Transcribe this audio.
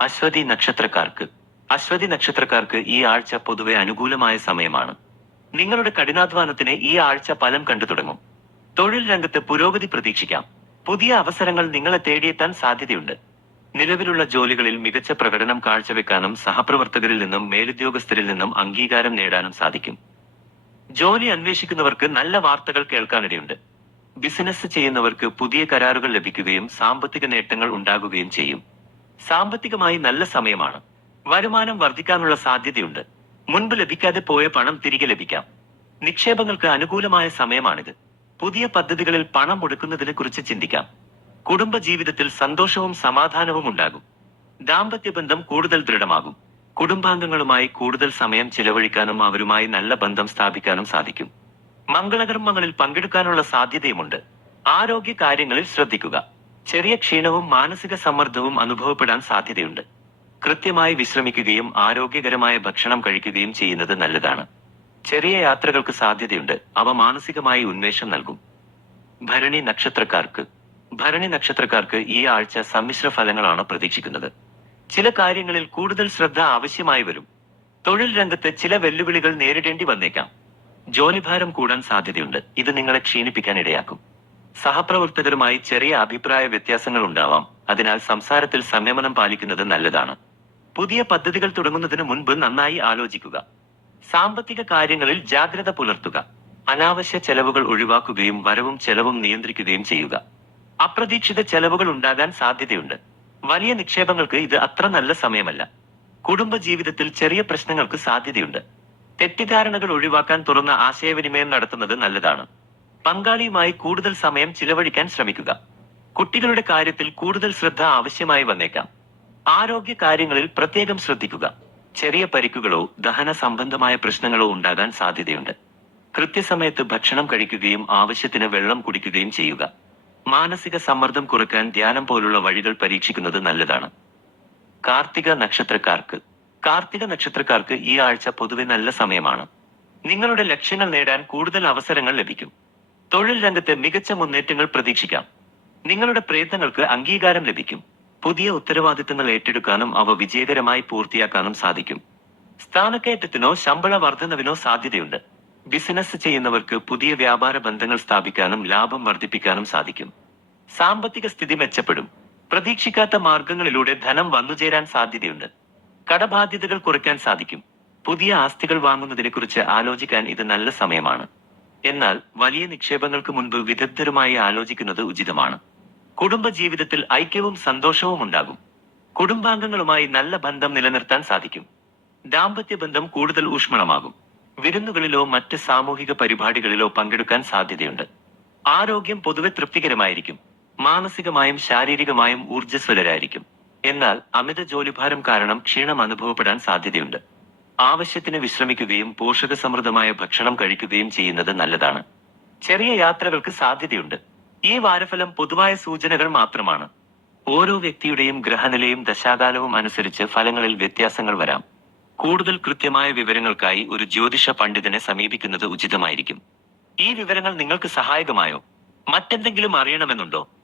അശ്വതി നക്ഷത്രക്കാർക്ക്. അശ്വതി നക്ഷത്രക്കാർക്ക് ഈ ആഴ്ച പൊതുവെ അനുകൂലമായ സമയമാണ്. നിങ്ങളുടെ കഠിനാധ്വാനത്തിന് ഈ ആഴ്ച ഫലം കണ്ടു തുടങ്ങും. തൊഴിൽ രംഗത്ത് പുരോഗതി പ്രതീക്ഷിക്കാം. പുതിയ അവസരങ്ങൾ നിങ്ങളെ തേടിയെത്താൻ സാധ്യതയുണ്ട്. നിലവിലുള്ള ജോലികളിൽ മികച്ച പ്രകടനം കാഴ്ചവെക്കാനും സഹപ്രവർത്തകരിൽ നിന്നും മേലുദ്യോഗസ്ഥരിൽ നിന്നും അംഗീകാരം നേടാനും സാധിക്കും. ജോലി അന്വേഷിക്കുന്നവർക്ക് നല്ല വാർത്തകൾ കേൾക്കാനിടയുണ്ട്. ബിസിനസ് ചെയ്യുന്നവർക്ക് പുതിയ കരാറുകൾ ലഭിക്കുകയും സാമ്പത്തിക നേട്ടങ്ങൾ ഉണ്ടാകുകയും ചെയ്യും. സാമ്പത്തികമായി നല്ല സമയമാണ്. വരുമാനം വർദ്ധിക്കാനുള്ള സാധ്യതയുണ്ട്. മുൻപ് ലഭിക്കാതെ പോയ പണം തിരികെ ലഭിക്കാം. നിക്ഷേപങ്ങൾക്ക് അനുകൂലമായ സമയമാണിത്. പുതിയ പദ്ധതികളിൽ പണം ഒടുക്കുന്നതിനെ കുറിച്ച് ചിന്തിക്കാം. കുടുംബ ജീവിതത്തിൽ സന്തോഷവും സമാധാനവും ഉണ്ടാകും. ദാമ്പത്യ ബന്ധം കൂടുതൽ ദൃഢമാകും. കുടുംബാംഗങ്ങളുമായി കൂടുതൽ സമയം ചിലവഴിക്കാനും അവരുമായി നല്ല ബന്ധം സ്ഥാപിക്കാനും സാധിക്കും. മംഗളകർമ്മങ്ങളിൽ പങ്കെടുക്കാനുള്ള സാധ്യതയുമുണ്ട്. ആരോഗ്യ കാര്യങ്ങളിൽ ശ്രദ്ധിക്കുക. ചെറിയ ക്ഷീണവും മാനസിക സമ്മർദ്ദവും അനുഭവപ്പെടാൻ സാധ്യതയുണ്ട്. കൃത്യമായി വിശ്രമിക്കുകയും ആരോഗ്യകരമായ ഭക്ഷണം കഴിക്കുകയും ചെയ്യുന്നത് നല്ലതാണ്. ചെറിയ യാത്രകൾക്ക് സാധ്യതയുണ്ട്. അവ മാനസികമായി ഉന്മേഷം നൽകും. ഭരണി നക്ഷത്രക്കാർക്ക്. ഭരണി നക്ഷത്രക്കാർക്ക് ഈ ആഴ്ച സമ്മിശ്ര ഫലങ്ങളാണ് പ്രതീക്ഷിക്കുന്നത്. ചില കാര്യങ്ങളിൽ കൂടുതൽ ശ്രദ്ധ ആവശ്യമായി വരും. തൊഴിൽ രംഗത്ത് ചില വെല്ലുവിളികൾ നേരിടേണ്ടി വന്നേക്കാം. ജോലിഭാരം കൂടാൻ സാധ്യതയുണ്ട്. ഇത് നിങ്ങളെ ക്ഷീണിപ്പിക്കാൻ ഇടയാക്കും. സഹപ്രവർത്തകരുമായി ചെറിയ അഭിപ്രായ വ്യത്യാസങ്ങൾ ഉണ്ടാവാം അതിനാൽ സംസാരത്തിൽ സംയമനം പാലിക്കുന്നത് നല്ലതാണ്. പുതിയ പദ്ധതികൾ തുടങ്ങുന്നതിന് മുൻപ് നന്നായി ആലോചിക്കുക. സാമ്പത്തിക കാര്യങ്ങളിൽ ജാഗ്രത പുലർത്തുക. അനാവശ്യ ചെലവുകൾ ഒഴിവാക്കുകയും വരവും ചെലവും നിയന്ത്രിക്കുകയും ചെയ്യുക. അപ്രതീക്ഷിത ചെലവുകൾ ഉണ്ടാകാൻ സാധ്യതയുണ്ട്. വലിയ നിക്ഷേപങ്ങൾക്ക് ഇത് അത്ര നല്ല സമയമല്ല. കുടുംബ ജീവിതത്തിൽ ചെറിയ പ്രശ്നങ്ങൾക്ക് സാധ്യതയുണ്ട്. തെറ്റിദ്ധാരണകൾ ഒഴിവാക്കാൻ തുറന്ന ആശയവിനിമയം നടത്തുന്നത് നല്ലതാണ്. പങ്കാളിയുമായി കൂടുതൽ സമയം ചിലവഴിക്കാൻ ശ്രമിക്കുക. കുട്ടികളുടെ കാര്യത്തിൽ കൂടുതൽ ശ്രദ്ധ ആവശ്യമായി വന്നേക്കാം. ആരോഗ്യ കാര്യങ്ങളിൽ പ്രത്യേകം ശ്രദ്ധിക്കുക. ചെറിയ പരിക്കുകളോ ദഹന സംബന്ധമായ പ്രശ്നങ്ങളോ ഉണ്ടാകാൻ സാധ്യതയുണ്ട്. കൃത്യസമയത്ത് ഭക്ഷണം കഴിക്കുകയും ആവശ്യത്തിന് വെള്ളം കുടിക്കുകയും ചെയ്യുക. മാനസിക സമ്മർദ്ദം കുറയ്ക്കാൻ ധ്യാനം പോലുള്ള വഴികൾ പരീക്ഷിക്കുന്നത് നല്ലതാണ്. കാർത്തിക നക്ഷത്രക്കാർക്ക്. കാർത്തിക നക്ഷത്രക്കാർക്ക് ഈ ആഴ്ച പൊതുവെ നല്ല സമയമാണ്. നിങ്ങളുടെ ലക്ഷ്യങ്ങൾ നേടാൻ കൂടുതൽ അവസരങ്ങൾ ലഭിക്കും. തൊഴിൽ രംഗത്തെ മികച്ച മുന്നേറ്റങ്ങൾ പ്രതീക്ഷിക്കാം. നിങ്ങളുടെ പ്രയത്നങ്ങൾക്ക് അംഗീകാരം ലഭിക്കും. പുതിയ ഉത്തരവാദിത്തങ്ങൾ ഏറ്റെടുക്കാനും അവ വിജയകരമായി പൂർത്തിയാക്കാനും സാധിക്കും. സ്ഥാനക്കയറ്റത്തിനോ ശമ്പള വർധനവിനോ സാധ്യതയുണ്ട്. ബിസിനസ് ചെയ്യുന്നവർക്ക് പുതിയ വ്യാപാര ബന്ധങ്ങൾ സ്ഥാപിക്കാനും ലാഭം വർദ്ധിപ്പിക്കാനും സാധിക്കും. സാമ്പത്തിക സ്ഥിതി മെച്ചപ്പെടും. പ്രതീക്ഷിക്കാത്ത മാർഗങ്ങളിലൂടെ ധനം വന്നുചേരാൻ സാധ്യതയുണ്ട്. കടബാധ്യതകൾ കുറയ്ക്കാൻ സാധിക്കും. പുതിയ ആസ്തികൾ വാങ്ങുന്നതിനെക്കുറിച്ച് ആലോചിക്കാൻ ഇത് നല്ല സമയമാണ്. എന്നാൽ വലിയ നിക്ഷേപങ്ങൾക്ക് മുൻപ് വിദഗ്ധരുമായി ആലോചിക്കുന്നത് ഉചിതമാണ്. കുടുംബ ജീവിതത്തിൽ ഐക്യവും സന്തോഷവും ഉണ്ടാകും. കുടുംബാംഗങ്ങളുമായി നല്ല ബന്ധം നിലനിർത്താൻ സാധിക്കും. ദാമ്പത്യ ബന്ധം കൂടുതൽ ഊഷ്മളമാകും. വിരുന്നുകളിലോ മറ്റ് സാമൂഹിക പരിപാടികളിലോ പങ്കെടുക്കാൻ സാധ്യതയുണ്ട്. ആരോഗ്യം പൊതുവെ തൃപ്തികരമായിരിക്കും. മാനസികമായും ശാരീരികമായും ഊർജസ്വലരായിരിക്കും. എന്നാൽ അമിത ജോലിഭാരം കാരണം ക്ഷീണം അനുഭവപ്പെടാൻ സാധ്യതയുണ്ട്. ആവശ്യത്തിന് വിശ്രമിക്കുകയും പോഷകസമൃദ്ധമായ ഭക്ഷണം കഴിക്കുകയും ചെയ്യുന്നത് നല്ലതാണ്. ചെറിയ യാത്രകൾക്ക് സാധ്യതയുണ്ട്. ഈ വാരഫലം പൊതുവായ സൂചനകൾ മാത്രമാണ്. ഓരോ വ്യക്തിയുടെയും ഗ്രഹനിലയും ദശാകാലവും അനുസരിച്ച് ഫലങ്ങളിൽ വ്യത്യാസങ്ങൾ വരാം. കൂടുതൽ കൃത്യമായ വിവരങ്ങൾക്കായി ഒരു ജ്യോതിഷ പണ്ഡിതനെ സമീപിക്കുന്നത് ഉചിതമായിരിക്കും. ഈ വിവരങ്ങൾ നിങ്ങൾക്ക് സഹായകമായോ? മറ്റെന്തെങ്കിലും അറിയണമെന്നുണ്ടോ?